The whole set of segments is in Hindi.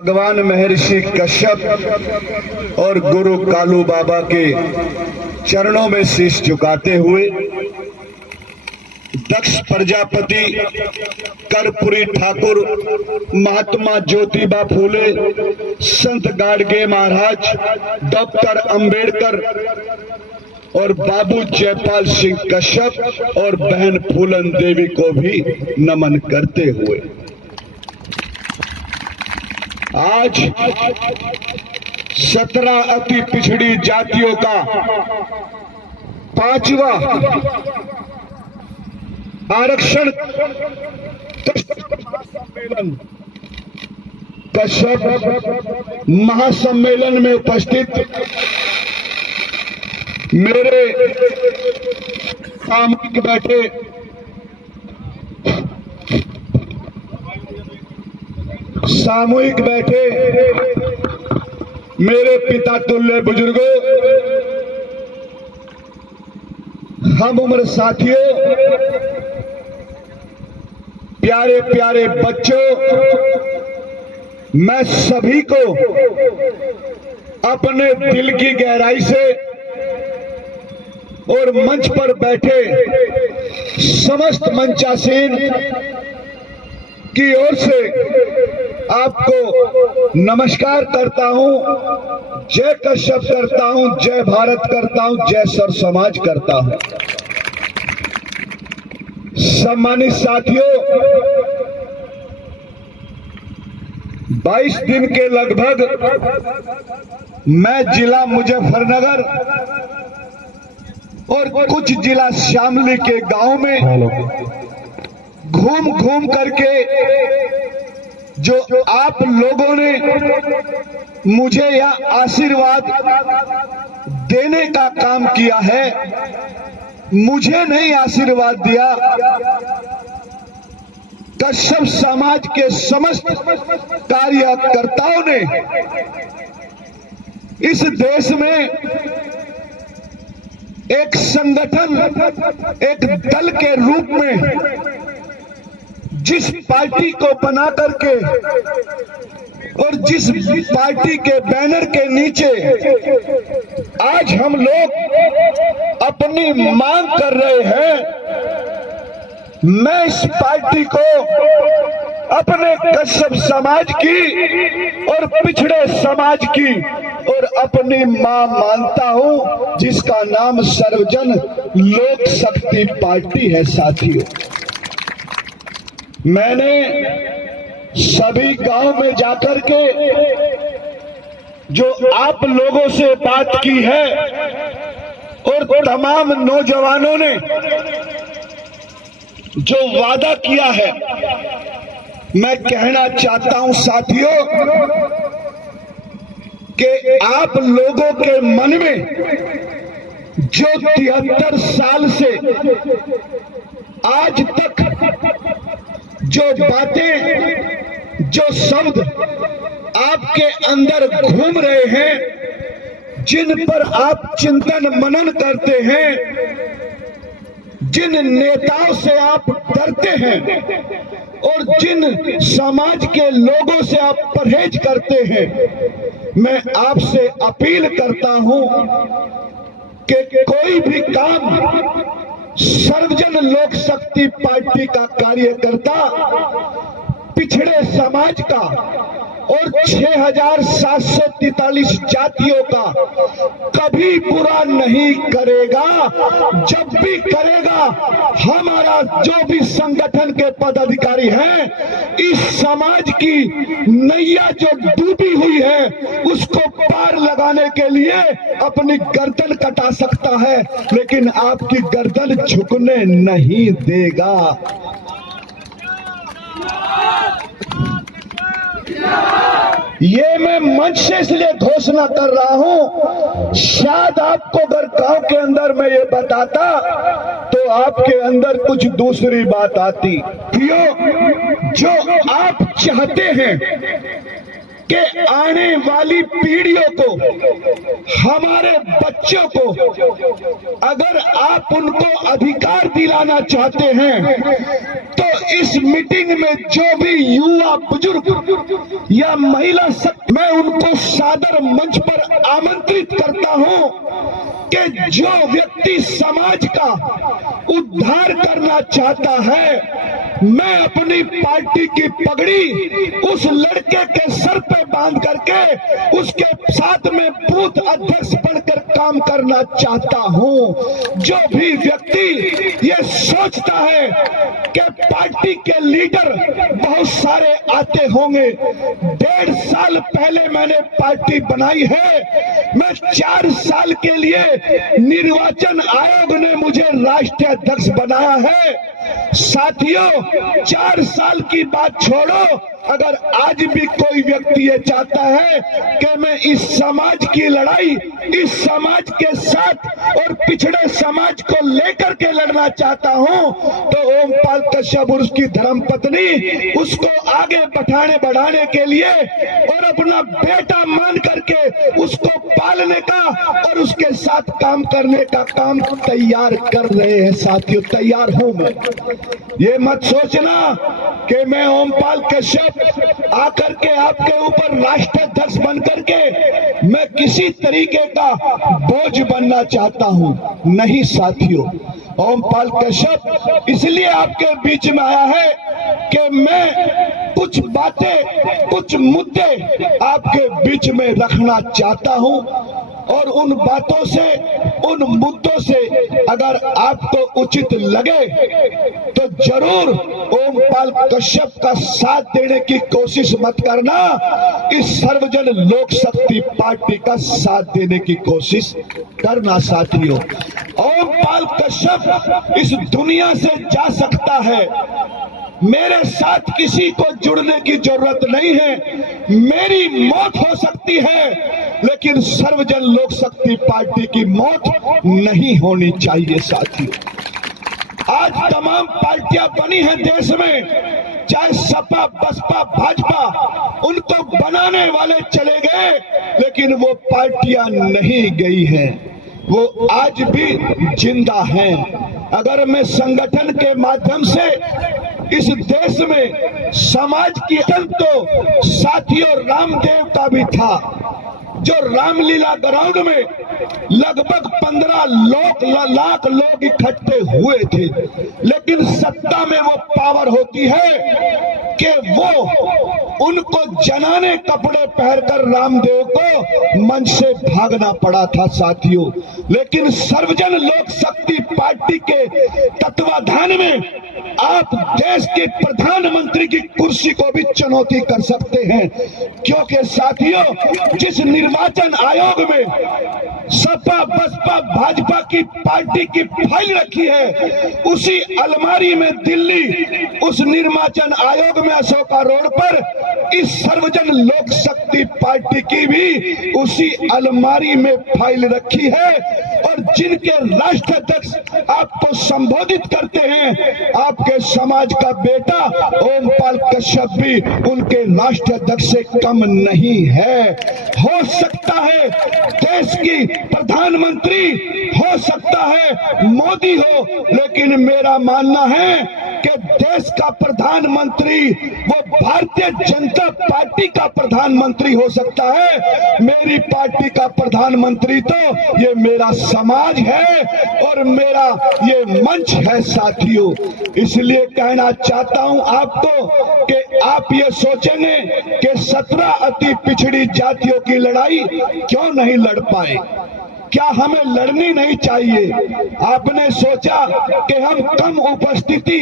भगवान महर्षि कश्यप और गुरु कालू बाबा के चरणों में शीश झुकाते हुए दक्ष प्रजापति, कर्पूरी ठाकुर, महात्मा ज्योतिबा फूले, संत गाडगे महाराज, डॉक्टर अंबेडकर और बाबू जयपाल सिंह कश्यप और बहन फूलन देवी को भी नमन करते हुए आज 17 अति पिछड़ी जातियों का 5वां आरक्षण महासम्मेलन कश्यप महासम्मेलन में उपस्थित मेरे सामने बैठे सामूहिक बैठे मेरे पिता तुल्य बुजुर्गों, हम उम्र साथियों, प्यारे प्यारे बच्चों, मैं सभी को अपने दिल की गहराई से और मंच पर बैठे समस्त मंचासीन की ओर से आपको नमस्कार करता हूं, जय कश्यप करता हूं, जय भारत करता हूं, जय सर समाज करता हूं। सम्मानित साथियों, 22 दिन के लगभग मैं जिला मुजफ्फरनगर और कुछ जिला शामली के गांव में घूम घूम करके जो आप लोगों ने मुझे यह आशीर्वाद देने का काम किया है, मुझे नहीं आशीर्वाद दिया, कश्यप समाज के समस्त कार्यकर्ताओं ने इस देश में एक संगठन, एक दल के रूप में जिस पार्टी को बना करके और जिस पार्टी के बैनर के नीचे आज हम लोग अपनी मांग कर रहे हैं, मैं इस पार्टी को अपने कश्यप समाज की और पिछड़े समाज की और अपनी मां मानता हूं, जिसका नाम सर्वजन लोक शक्ति पार्टी है। साथियों, मैंने सभी गांव में जाकर के जो आप लोगों से बात की है और तमाम नौजवानों ने जो वादा किया है, मैं कहना चाहता हूं साथियों कि आप लोगों के मन में जो 73 साल से आज तक जो बातें, जो शब्द आपके अंदर घूम रहे हैं, जिन पर आप चिंतन मनन करते हैं, जिन नेताओं से आप डरते हैं और जिन समाज के लोगों से आप परहेज करते हैं, मैं आपसे अपील करता हूं कि कोई भी काम सर्वजन लोक शक्ति पार्टी का कार्यकर्ता पिछड़े समाज का और 6743 जातियों का कभी बुरा नहीं करेगा। जब भी करेगा, हमारा जो भी संगठन के पदाधिकारी हैं, इस समाज की नैया जो डूबी हुई है उसको पार लगाने के लिए अपनी गर्दन कटा सकता है, लेकिन आपकी गर्दन झुकने नहीं देगा। ये मैं मंच से इसलिए घोषणा कर रहा हूं, शायद आपको अगर गांव के अंदर मैं ये बताता तो आपके अंदर कुछ दूसरी बात आती। क्यों? जो आप चाहते हैं कि आने वाली पीढ़ियों को, हमारे बच्चों को, अगर आप उनको अधिकार दिलाना चाहते हैं तो इस मीटिंग में जो भी युवा, बुजुर्ग या महिला मैं उनको सादर मंच पर आमंत्रित करता हूं कि जो व्यक्ति समाज का उद्धार करना चाहता है, मैं अपनी पार्टी की पगड़ी उस लड़के के सर पे बांध करके उसके साथ में बूथ अध्यक्ष बनकर काम करना चाहता हूं। जो भी व्यक्ति ये सोचता है कि पार्टी के लीडर बहुत सारे आते होंगे, 1.5 साल पहले मैंने पार्टी बनाई है। मैं 4 साल के लिए निर्वाचन आयोग ने मुझे राष्ट्रीय अध्यक्ष बनाया है। साथियों, 4 साल की बात छोड़ो, अगर आज भी कोई व्यक्ति ये चाहता है कि मैं इस समाज की लड़ाई, इस समाज के साथ और पिछड़े समाज को लेकर के लड़ना चाहता हूं, तो ओमपाल कश्यप और उसकी धर्मपत्नी उसको आगे बढ़ाने के लिए और अपना बेटा मान करके उसको पालने का और उसके साथ काम करने का काम तैयार कर रहे हैं। साथियों, तैयार हूं मैं। ये मत सोचना कि मैं ओमपाल कश्यप आकर के आपके ऊपर राष्ट्राध्यक्ष बन करके मैं किसी तरीके का बोझ बनना चाहता हूं। नहीं साथियों, ओमपाल कश्यप इसलिए आपके बीच में आया है कि मैं कुछ बातें, कुछ मुद्दे आपके बीच में रखना चाहता हूं और उन बातों से, उन मुद्दों से अगर आपको उचित लगे तो जरूर ओमपाल कश्यप का साथ देने की कोशिश मत करना, इस सर्वजन लोक शक्ति पार्टी का साथ देने की कोशिश करना। साथियों, ओमपाल कश्यप इस दुनिया से जा सकता है, मेरे साथ किसी को जुड़ने की जरूरत नहीं है। मेरी मौत हो सकती है, लेकिन सर्वजन लोक शक्ति पार्टी की मौत नहीं होनी चाहिए। साथियों, आज तमाम पार्टियां बनी हैं देश में, चाहे सपा, बसपा, भाजपा, उनको बनाने वाले चले गए, लेकिन वो पार्टियां नहीं गई हैं, वो आज भी जिंदा हैं। अगर मैं संगठन के माध्यम से इस देश में समाज की तो साथियों रामदेव का भी था, जो रामलीला ग्राउंड में लगभग 15 लाख लोग इकट्ठे हुए थे, लेकिन सत्ता में वो पावर होती है कि वो उनको जनाने कपड़े पहनकर रामदेव को मंच से भागना पड़ा था। साथियों, लेकिन सर्वजन लोक शक्ति पार्टी के तत्वाधान में आप देश के प्रधानमंत्री की कुर्सी को भी चुनौती कर सकते हैं, क्योंकि साथियों जिस निर्वाचन आयोग में सपा, बसपा, भाजपा की पार्टी की फाइल रखी है, उसी अलमारी में दिल्ली उस निर्वाचन आयोग में अशोका रोड पर इस सर्वजन लोक शक्ति पार्टी की भी उसी अलमारी में फाइल रखी है। और जिनके राष्ट्राध्यक्ष आपको संबोधित करते हैं, आपके समाज का बेटा ओमपाल कश्यप भी उनके राष्ट्राध्यक्ष से कम नहीं है। हो सकता है देश की प्रधानमंत्री, हो सकता है मोदी हो, लेकिन मेरा मानना है कि देश का प्रधानमंत्री वो भारतीय जनता पार्टी का प्रधानमंत्री हो सकता है। मेरी पार्टी का प्रधानमंत्री तो ये मेरा समाज है और मेरा ये मंच है। साथियों, इसलिए कहना चाहता हूं आपको कि आप ये सोचेंगे कि 17 अति पिछड़ी जातियों की लड़ाई क्यों नहीं लड़ पाए, क्या हमें लड़नी नहीं चाहिए? आपने सोचा कि हम कम उपस्थिति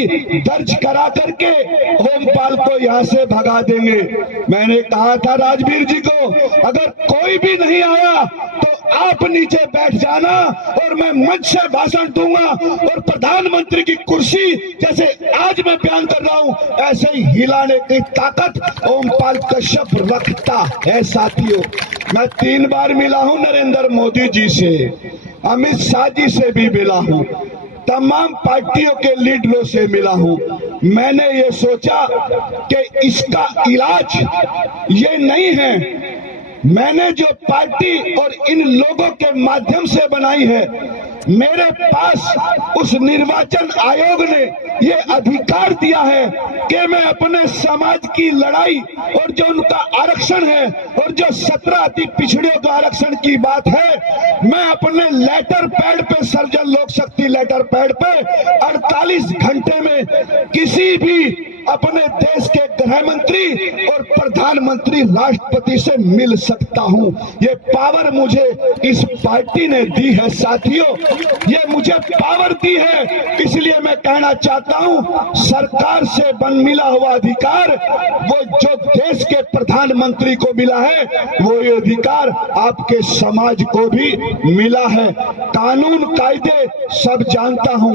दर्ज करा करके ओमपाल को यहां से भगा देंगे। मैंने कहा था राजवीर जी को, अगर कोई भी नहीं आया तो आप नीचे बैठ जाना और मैं मंच से भाषण दूंगा और प्रधानमंत्री की कुर्सी जैसे आज मैं बयान कर रहा हूं ऐसे ही हिलाने की ताकत ओमपाल कश्यप रखता है। साथियों, मैं 3 बार मिला हूं नरेंद्र मोदी जी से, अमित शाह जी से भी मिला हूं, तमाम पार्टियों के लीडरों से मिला हूं। मैंने ये सोचा कि इसका इलाज ये नहीं है। मैंने जो पार्टी और इन लोगों के माध्यम से बनाई है, मेरे पास उस निर्वाचन आयोग ने ये अधिकार दिया है कि मैं अपने समाज की लड़ाई और जो उनका आरक्षण है और जो 17 अति पिछड़ियों का आरक्षण की बात है, मैं अपने लेटर पैड पे, सर्जन लोक शक्ति लेटर पैड पे 48 घंटे में किसी भी अपने देश के गृह मंत्री और प्रधानमंत्री राष्ट्रपति से मिल सकता हूं। ये पावर मुझे इस पार्टी ने दी है साथियों, ये मुझे पावर दी है। इसलिए मैं कहना चाहता हूं, सरकार से मिला हुआ अधिकार वो जो देश के प्रधानमंत्री को मिला है, वो ये अधिकार आपके समाज को भी मिला है। कानून कायदे सब जानता हूं,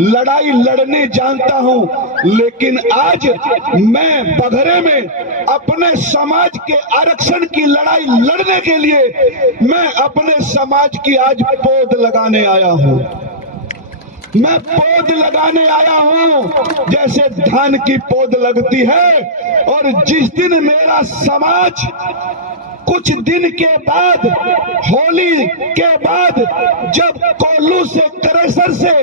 लड़ाई लड़ने जानता हूं, लेकिन आज मैं बघरे में अपने समाज के आरक्षण की लड़ाई लड़ने के लिए मैं अपने समाज की आज पौध लगाने आया हूं। मैं पौध लगाने आया हूं जैसे धान की पौध लगती है। और जिस दिन मेरा समाज कुछ दिन के बाद, होली के बाद, जब कोल्लू से क्रेशर से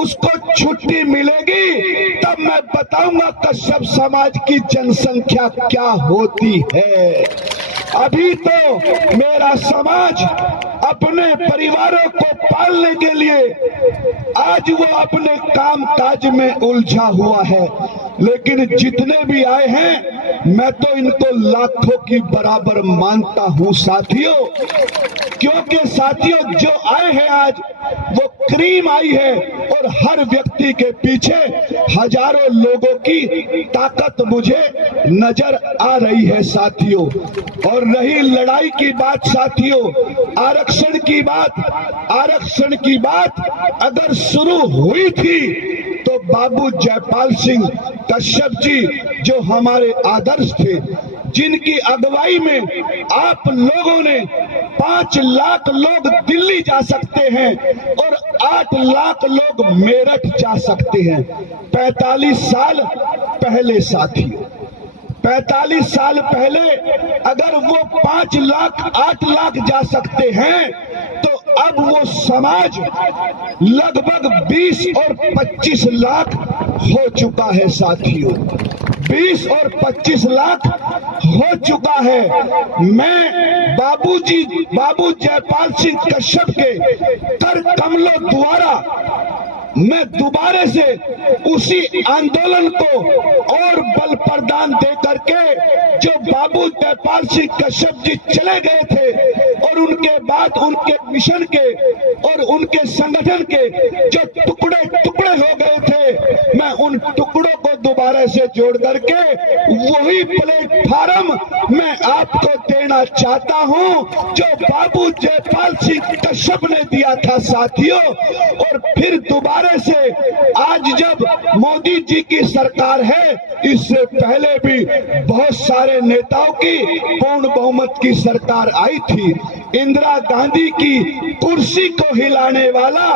उसको छुट्टी मिलेगी, तब मैं बताऊंगा कश्यप समाज की जनसंख्या क्या होती है। अभी तो मेरा समाज अपने परिवारों को पालने के लिए आज वो अपने काम काज में उलझा हुआ है, लेकिन जितने भी आए हैं मैं तो इनको लाखों की बराबर मानता हूं साथियों। क्योंकि साथियों जो आए हैं आज वो क्रीम आई है और हर व्यक्ति के पीछे हजारों लोगों की ताकत मुझे नजर आ रही है साथियों। और रही लड़ाई की बात साथियों, आरक्षण की बात अगर शुरू हुई थी तो बाबू जयपाल सिंह कश्यप जी जो हमारे आदर्श थे, जिनकी अगुवाई में आप लोगों ने 5 लाख लोग दिल्ली जा सकते हैं और 8 लाख लोग मेरठ जा सकते हैं। 45 साल पहले साथियों, 45 साल पहले अगर वो 5 लाख 8 लाख जा सकते हैं, तो अब वो समाज लगभग 20 और 25 लाख हो चुका है साथियों। 20 और 25 लाख हो चुका है। मैं बाबू जयपाल सिंह कश्यप के कर कमलों द्वारा मैं दोबारा से उसी आंदोलन को और बल प्रदान दे करके जो बाबू जयपाल सिंह कश्यप जी चले गए थे और उनके बाद उनके मिशन के और उनके संगठन के जो टुकड़े टुकड़े हो गए थे, मैं उन टुकड़ों को दोबारा से जोड़ करके वही प्लेटफार्म मैं आपको देना चाहता हूं जो बाबू जयपाल सिंह कश्यप ने दिया था साथियों। और फिर दोबारा से आज जब मोदी जी की सरकार है, इससे पहले भी बहुत सारे नेताओं की पूर्ण बहुमत की सरकार आई थी। इंदिरा गांधी की कुर्सी को हिलाने वाला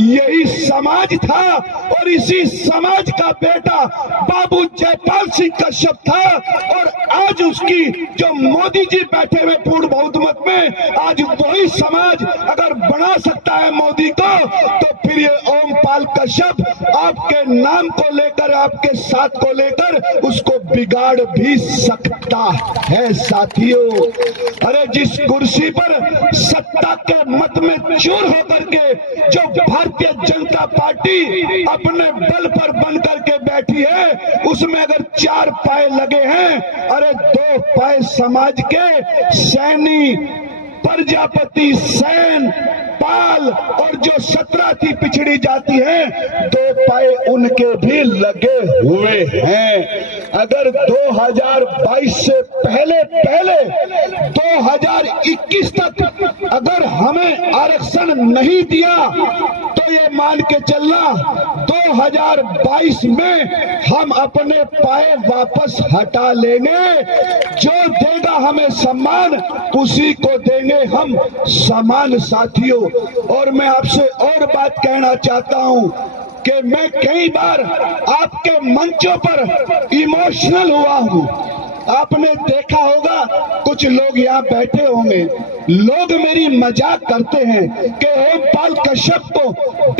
यही समाज था और इसी समाज का बेटा बाबू जयपाल सिंह कश्यप था। और आज उसकी जो मोदी जी बैठे हुए पूर्ण बहुमत में, आज वही समाज अगर बना सकता है मोदी को, तो फिर ये ओमपाल कश्यप आपके नाम को लेकर, आपके साथ को लेकर उसको बिगाड़ भी सकता है साथियों। अरे जिस कुर्सी पर सत्ता के मत में चूर होकर के जो भारतीय जनता पार्टी अपने बल पर बन करके बैठी है, उसमें अगर 4 पाए लगे हैं, अरे 2 पाए समाज के सैनी, प्रजापति, सेन, पाल और जो 17 थी पिछड़ी जाती है, 2 पाए उनके भी लगे हुए हैं। अगर 2022 से पहले 2021 तक अगर हमें आरक्षण नहीं दिया, तो ये मान के चलना 2022 में हम अपने पाए वापस हटा लेंगे। जो देगा हमें सम्मान, उसी को देंगे हम सम्मान साथियों। और मैं आपसे और बात कहना चाहता हूं, कि मैं कई बार आपके मंचों पर इमोशनल हुआ हूं। आपने देखा होगा, कुछ लोग यहाँ बैठे होंगे, लोग मेरी मजाक करते हैं कि ओमपाल कश्यप को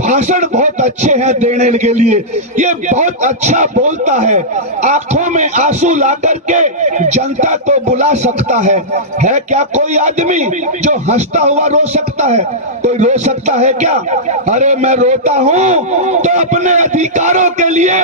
भाषण बहुत अच्छे हैं देने के लिए, ये बहुत अच्छा बोलता है, आंखों में आंसू ला करके जनता को बुला सकता है क्या कोई आदमी जो हंसता हुआ रो सकता है? कोई रो सकता है क्या? अरे मैं रोता हूं तो अपने अधिकारों के लिए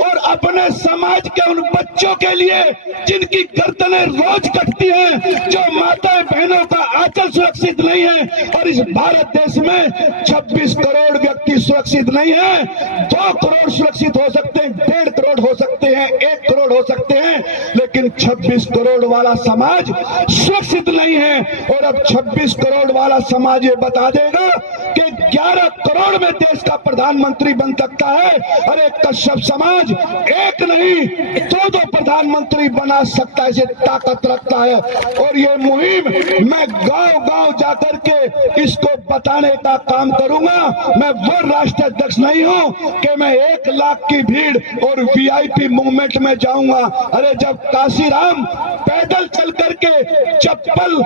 और अपने समाज के उन बच्चों के लिए जिनकी गर्दनें रोज कटती हैं, जो माताएं बहनों का आंचल सुरक्षित नहीं है। और इस भारत देश में 26 करोड़ व्यक्ति सुरक्षित नहीं है। 2 करोड़ सुरक्षित हो सकते हैं, 1.5 करोड़ हो सकते हैं, 1 करोड़ हो सकते हैं, लेकिन 26 करोड़ वाला समाज सुरक्षित नहीं है। और अब 26 करोड़ वाला समाज ये बता देगा कि 11 करोड़ में देश का प्रधानमंत्री बन सकता है। अरे कश्यप समाज एक नहीं 2 प्रधानमंत्री बना सकता है, इसे ताकत रखता है। और ये मुहिम मैं गांव-गांव जाकर के इसको बताने का काम करूंगा। मैं वो राष्ट्रीय अध्यक्ष नहीं हूं कि मैं 1 लाख की भीड़ और वीआईपी मूवमेंट में जाऊंगा। अरे जब काशीराम पैदल चल करके चप्पल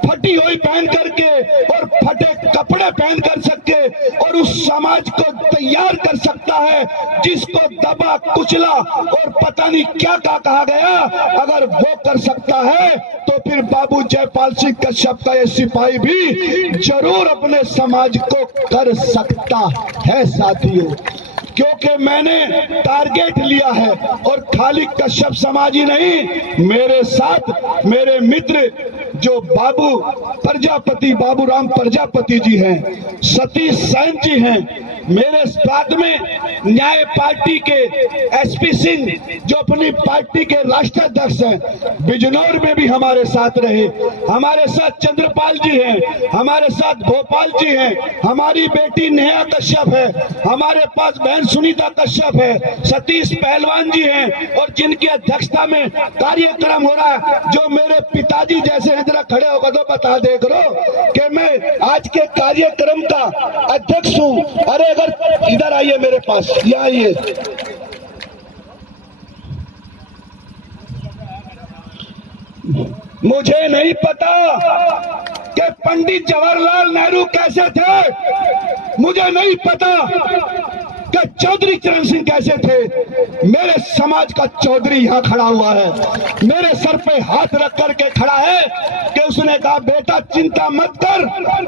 फटी हुई पहन करके और फटे कपड़े पहन कर सके और उस समाज को तैयार कर सकता है जिसको दबा कुचला और पता नहीं क्या कहा गया, अगर वो कर सकता है तो फिर बाबू जयपाल सिंह कश्यप का ये सिपाही भी जरूर अपने समाज को कर सकता है साथियों। क्योंकि मैंने टारगेट लिया है और खाली कश्यप समाज ही नहीं, मेरे साथ मेरे मित्र जो बाबूराम प्रजापति जी हैं, सतीश सैन जी हैं, मेरे साथ में न्याय पार्टी के एसपी सिंह जो अपनी पार्टी के राष्ट्रीय अध्यक्ष हैं, बिजनौर में भी हमारे साथ रहे, हमारे साथ चंद्रपाल जी हैं, हमारे साथ भोपाल जी हैं, हमारी बेटी नेहा कश्यप है, हमारे पास बहन सुनीता कश्यप है, सतीश पहलवान जी हैं, और जिनकी अध्यक्षता में कार्यक्रम हो रहा है, जो मेरे पिताजी जैसे हैं, जरा खड़े होकर तो बता दे करो कि मैं आज के कार्यक्रम का अध्यक्ष हूं। अरे अगर इधर आइए मेरे पास, यहाँ आइए। मुझे नहीं पता कि पंडित जवाहरलाल नेहरू कैसे थे, मुझे नहीं पता कि चौधरी चरण सिंह कैसे थे। मेरे समाज का चौधरी यहाँ खड़ा हुआ है, मेरे सर पे हाथ रख करके खड़ा है कि उसने कहा बेटा चिंता मत कर,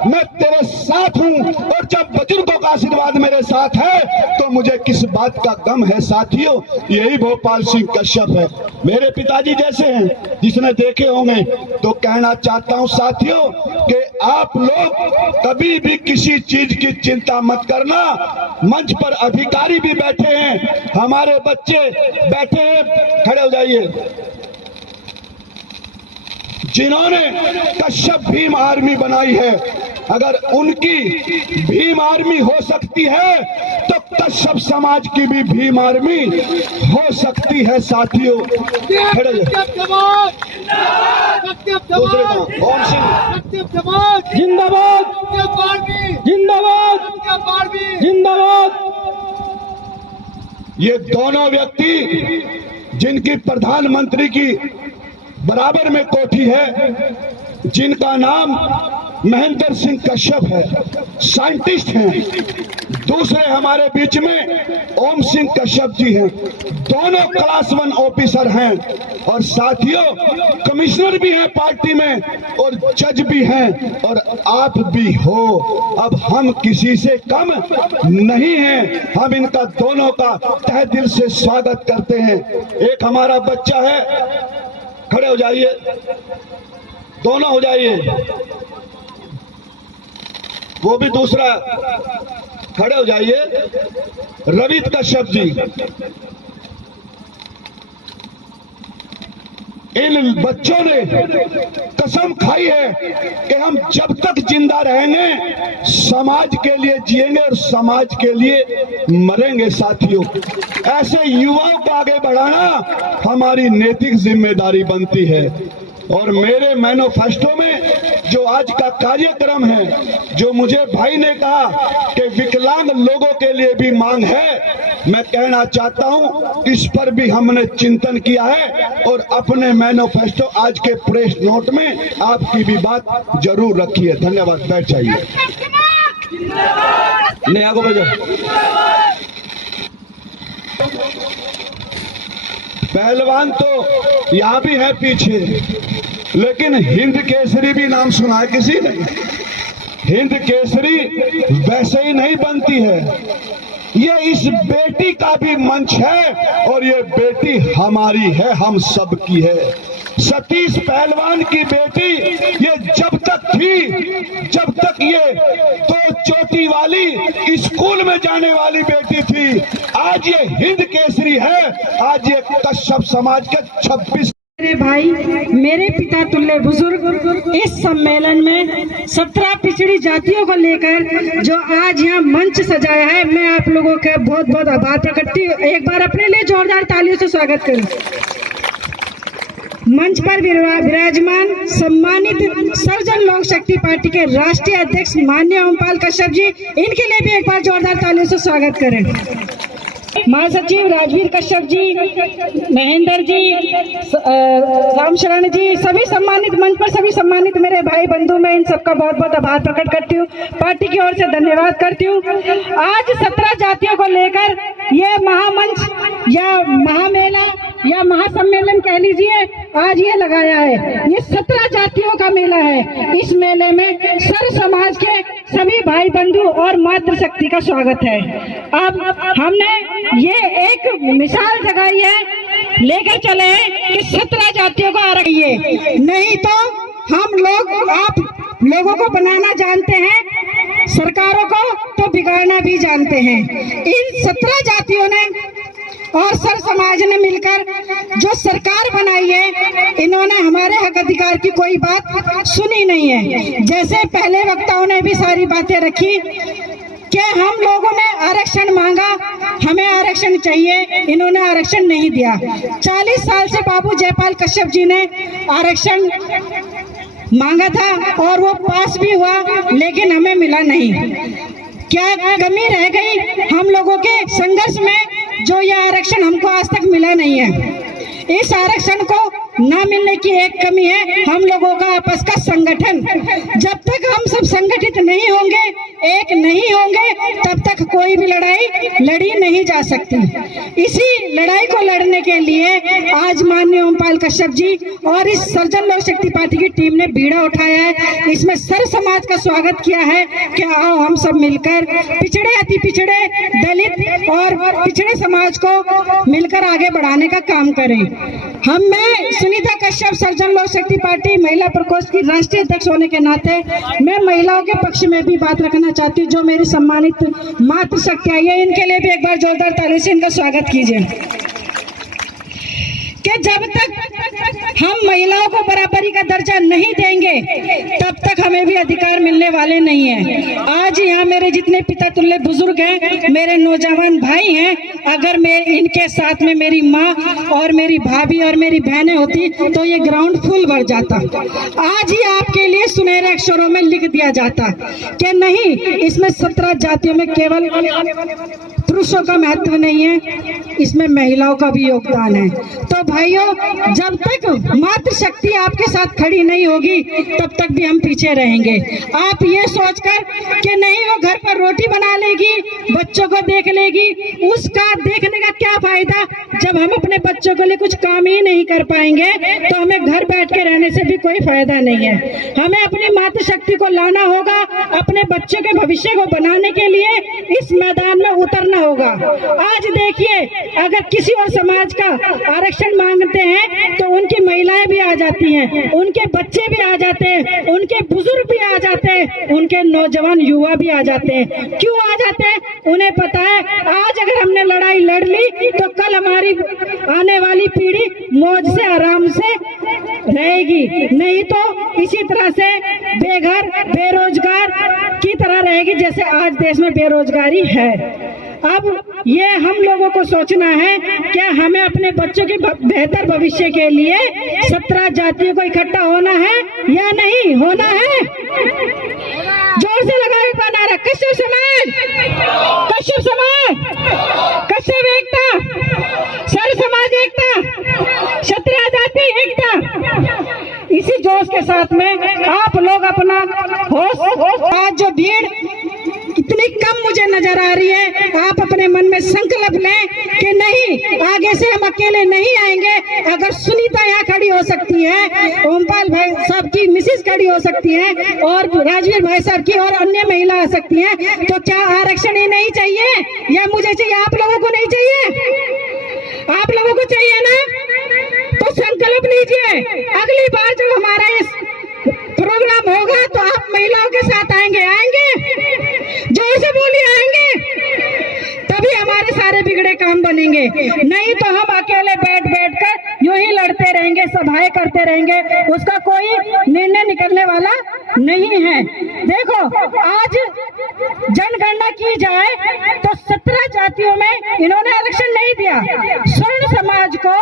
मैं तेरे साथ हूँ, और जब बुजुर्गों का आशीर्वाद मेरे साथ है तो मुझे किस बात का गम है साथियों। यही भोपाल सिंह कश्यप है, मेरे पिताजी जैसे हैं, जिसने देखे होंगे। तो कहना चाहता हूँ साथियों कि आप लोग कभी भी किसी चीज की चिंता मत करना। मंच पर अधिकारी भी बैठे हैं, हमारे बच्चे बैठे हैं, खड़े हो जाइए, जिन्होंने कश्यप भीम आर्मी बनाई है। अगर उनकी भीम आर्मी हो सकती है तो कश्यप समाज की भी भीम आर्मी हो सकती है साथियों। खड़े हो ओम सिंह जिंदाबाद जिंदाबाद जिंदाबाद। ये दोनों व्यक्ति जिनकी प्रधानमंत्री की बराबर में कोठी है, जिनका नाम महेंद्र सिंह कश्यप है, साइंटिस्ट हैं। दूसरे हमारे बीच में ओम सिंह कश्यप जी हैं, दोनों क्लास 1 ऑफिसर हैं, और साथियों कमिश्नर भी हैं पार्टी में, और जज भी हैं, और आप भी हो। अब हम किसी से कम नहीं हैं, हम इनका दोनों का तहे दिल से स्वागत करते हैं। एक हमारा बच्चा है, खड़े हो जाइए, दोनों हो जाइए, वो भी दूसरा, खड़े हो जाइए, रवित कश्यप जी। इन बच्चों ने कसम खाई है कि हम जब तक जिंदा रहेंगे समाज के लिए जिएंगे और समाज के लिए मरेंगे साथियों। ऐसे युवाओं को आगे बढ़ाना हमारी नैतिक जिम्मेदारी बनती है। और मेरे मैनिफेस्टो में जो आज का कार्यक्रम है, जो मुझे भाई ने कहा कि विकलांग लोगों के लिए भी मांग है, मैं कहना चाहता हूं इस पर भी हमने चिंतन किया है और अपने मैनिफेस्टो आज के प्रेस नोट में आपकी भी बात जरूर रखी है। धन्यवाद। बैठ जाइए। नहीं आगो बजो। पहलवान तो यहाँ भी है पीछे, लेकिन हिंद केसरी भी नाम सुना है किसी ने? हिंद केसरी वैसे ही नहीं बनती है, ये इस बेटी का भी मंच है और ये बेटी हमारी है, हम सब की है। सतीश पहलवान की बेटी ये जब तक थी, जब तक ये तो चोटी वाली स्कूल में जाने वाली बेटी थी, आज ये हिंद केसरी है। आज ये कश्यप समाज के 26 मेरे भाई, मेरे पिता तुल्य बुजुर्ग इस सम्मेलन में 17 पिछड़ी जातियों को लेकर जो आज यहाँ मंच सजाया है, मैं आप लोगों का बहुत बहुत आभार प्रकट करती हूँ। एक बार अपने लिए जोरदार तालियों से स्वागत करूँ। मंच पर विराजमान सम्मानित सर्वजन लोक शक्ति पार्टी के राष्ट्रीय अध्यक्ष माननीय ओमपाल कश्यप जी, इनके लिए भी एक बार जोरदार तालियों से स्वागत करें। महासचिव राजवीर कश्यप जी, महेंद्र जी, रामशरण जी, सभी सम्मानित मंच पर सभी सम्मानित मेरे भाई बंधु, मैं इन सबका बहुत बहुत आभार प्रकट करती हूँ, पार्टी की ओर से धन्यवाद करती हूँ। आज 17 जातियों को लेकर ये महामंच या महामेला या महासम्मेलन कह लीजिए, आज ये लगाया है। ये 17 जातियों का मेला है। इस मेले में सर्व समाज के सभी भाई बंधु और मातृशक्ति का स्वागत है। अब हमने ये एक मिसाल जगाई है, लेकर चले हैं कि 17 जातियों को आरक्षण है, नहीं तो हम लोग आप लोगों को बनाना जानते हैं, सरकारों को तो बिगाड़ना भी जानते हैं। इन 17 जातियों ने और सर्व समाज ने मिलकर जो सरकार बनाई है, इन्होंने हमारे हक अधिकार की कोई बात सुनी नहीं है। जैसे पहले वक्ताओं ने भी सारी बातें रखी कि हम लोगों ने आरक्षण मांगा, हमें आरक्षण चाहिए, इन्होंने आरक्षण नहीं दिया। 40 साल से बाबू जयपाल कश्यप जी ने आरक्षण मांगा था और वो पास भी हुआ, लेकिन हमें मिला नहीं। क्या कमी रह गई हम लोगों के संघर्ष में, जो ये आरक्षण हमको आज तक मिला नहीं है? इस आरक्षण को ना मिलने की एक कमी है हम लोगों का आपस का संगठन। जब तक हम सब संगठित नहीं होंगे, एक नहीं होंगे, तब तक कोई भी लड़ाई लड़ी नहीं जा सकती। इसी लड़ाई को लड़ने के लिए आज माननीय ओमपाल कश्यप जी और इस सर्वजन लोक शक्ति पार्टी की टीम ने बीड़ा उठाया है। इसमें सर्व समाज का स्वागत किया है कि आओ हम सब मिलकर पिछड़े, अति पिछड़े, दलित और पिछड़े समाज को मिलकर आगे बढ़ाने का काम करें। मैं सुनीता कश्यप सर्वजन लोक शक्ति पार्टी महिला प्रकोष्ठ की राष्ट्रीय अध्यक्ष होने के नाते मैं महिलाओं के पक्ष में भी बात रखना चाहती हूँ। जो मेरी सम्मानित मातृशक्ति आई है, इनके लिए भी एक बार जोरदार ताली से इनका स्वागत कीजिए। कि जब तक हम महिलाओं को बराबरी का दर्जा नहीं देंगे, तब तक हमें भी अधिकार मिलने वाले नहीं है। आज यहाँ मेरे जितने पिता तुल्य बुजुर्ग हैं, मेरे नौजवान भाई हैं, अगर मैं इनके साथ में मेरी माँ और मेरी भाभी और मेरी बहनें होती तो ये ग्राउंड फुल भर जाता। आज ही आपके लिए सुनहरे अक्षरों में लिख दिया जाता कि नहीं, इसमें 17 जातियों में केवल पुरुषों का महत्व नहीं है, इसमें महिलाओं का भी योगदान है। तो भाइयों, जब तक मातृशक्ति आपके साथ खड़ी नहीं होगी, तब तक भी हम पीछे रहेंगे। आप ये सोचकर कि नहीं वो घर पर रोटी बना लेगी, बच्चों को देख लेगी, उसका देखने का क्या फायदा जब हम अपने बच्चों के लिए कुछ काम ही नहीं कर पाएंगे, तो हमें घर बैठ के रहने से भी कोई फायदा नहीं है। हमें अपनी मातृशक्ति को लाना होगा, अपने बच्चों के भविष्य को बनाने के लिए इस मैदान में उतरना होगा। आज देखिए, अगर किसी और समाज का आरक्षण मांगते हैं तो उनकी महिलाएं भी आ जाती हैं, उनके बच्चे भी आ जाते हैं, उनके बुजुर्ग भी आ जाते हैं, उनके नौजवान युवा भी आ जाते हैं। क्यों आ जाते हैं? उन्हें पता है आज अगर हमने लड़ाई लड़ ली तो कल हमारी आने वाली पीढ़ी मौज से आराम से रहेगी, नहीं तो इसी तरह से बेघर बेरोजगार की तरह रहेगी जैसे आज देश में बेरोजगारी है। अब ये हम लोगों को सोचना है, क्या हमें अपने बच्चों के बेहतर भविष्य के लिए 17 जातियों को इकट्ठा होना है या नहीं होना है? जोर से लगा एक बार नारा, कश्यप समाज, कश्यप समाज, कश्यप एकता, सर्व समाज एकता, क्षत्रिय जाति एकता। इसी जोश के साथ में आप लोग अपना होश, आज जो भीड़ इतनी कम मुझे नजर आ रही है, आप अपने मन में संकल्प लें कि नहीं, आगे से हम अकेले नहीं आएंगे। अगर सुनीता यहाँ खड़ी हो सकती है, ओमपाल भाई साहब की मिसेस खड़ी हो सकती है, और राजवीर भाई साहब की और अन्य महिला आ सकती हैं, तो क्या आरक्षण ही नहीं चाहिए या मुझे चाहिए? आप लोगों को नहीं चाहिए? आप लोगों को चाहिए ना? तो संकल्प लीजिए, अगली बार जब हमारा इस प्रोग्राम होगा तो आप महिलाओं के साथ आएंगे? जोर से बोलिए, आएंगे? तभी हमारे सारे बिगड़े काम बनेंगे, नहीं तो हम अकेले बैठ कर यूं ही लड़ते रहेंगे, सभाएं करते रहेंगे, उसका कोई निर्णय निकलने वाला नहीं है। देखो, आज जनगणना की जाए तो 17 जातियों में इन्होंने आरक्षण नहीं दिया। स्वर्ण समाज को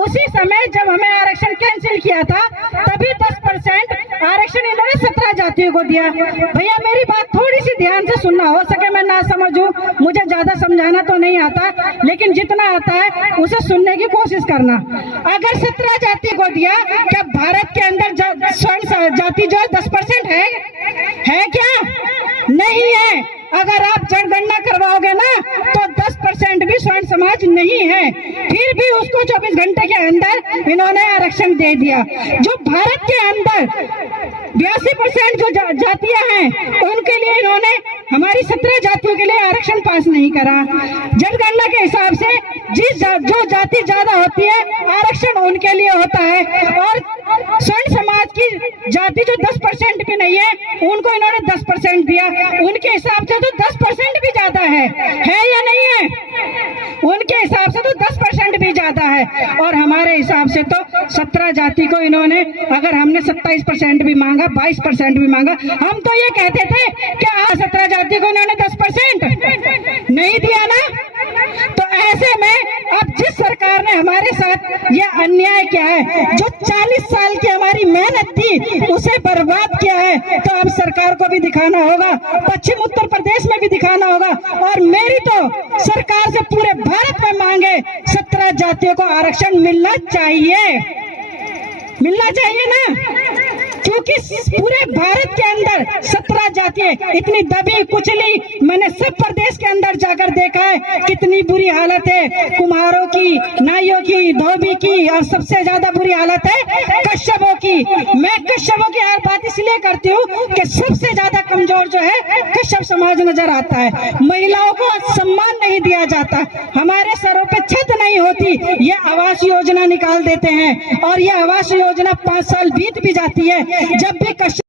उसी समय जब हमें आरक्षण कैंसिल किया था, तभी 10% आरक्षण इन्होंने 17 जातियों को दिया। भैया मेरी बात थोड़ी सी ध्यान से सुनना, हो सके मैं ना समझूं, मुझे ज्यादा समझाना तो नहीं आता, लेकिन जितना आता है उसे सुनने की कोशिश करना। अगर 17 जाति को दिया, क्या भारत के अंदर स्वर्ण जाति जो 10% है क्या? नहीं है। अगर आप जनगणना करवाओगे ना तो 10% भी स्वर्ण समाज नहीं है, फिर भी उसको 24 घंटे के अंदर इन्होंने आरक्षण दे दिया। जो भारत के अंदर 82% जो जातियां हैं, उनके लिए इन्होंने हमारी 17 जातियों के लिए आरक्षण पास नहीं करा। जनगणना के हिसाब से जो जाति ज्यादा होती है, आरक्षण उनके लिए होता है, और स्वर्ण समाज की जाति जो 10% भी नहीं है, उनको इन्होंने 10% दिया। उनके हिसाब से तो 10% भी ज्यादा है या नहीं है? उनके हिसाब से तो 10% भी ज्यादा है, और हमारे हिसाब से तो 17 जाति को इन्होंने, अगर हमने 27% भी मांगा, 22% भी मांगा, हम तो ये कहते थे कि 17 जाति को इन्होंने 10% नहीं दिया ना। तो ऐसे में अब जिस सरकार ने हमारे साथ ये अन्याय किया है, जो 40 साल की हमारी मेहनत थी उसे बर्बाद किया है, तो अब सरकार को भी दिखाना होगा, पश्चिम उत्तर प्रदेश में भी दिखाना होगा। और मेरी तो सरकार से पूरे भारत में मांग है, 17 जातियों को आरक्षण मिलना चाहिए ना, क्योंकि पूरे भारत के अंदर 17 जातियां इतनी दबी कुचली, मैंने सब प्रदेश के अंदर जाकर देखा है कितनी बुरी हालत है कुम्हारों की, नाइयों की, धोबी की, और सबसे ज्यादा बुरी हालत है कश्यपों की। मैं कश्यपों की हर बात इसलिए करती हूँ कि सबसे ज्यादा कमजोर जो है कश्यप समाज नजर आता है। महिलाओं को सम्मान नहीं दिया जाता, हमारे सरों पे छत नहीं होती। ये आवास योजना निकाल देते हैं, और ये आवास योजना 5 साल बीत भी जाती है, जब भी कश्यप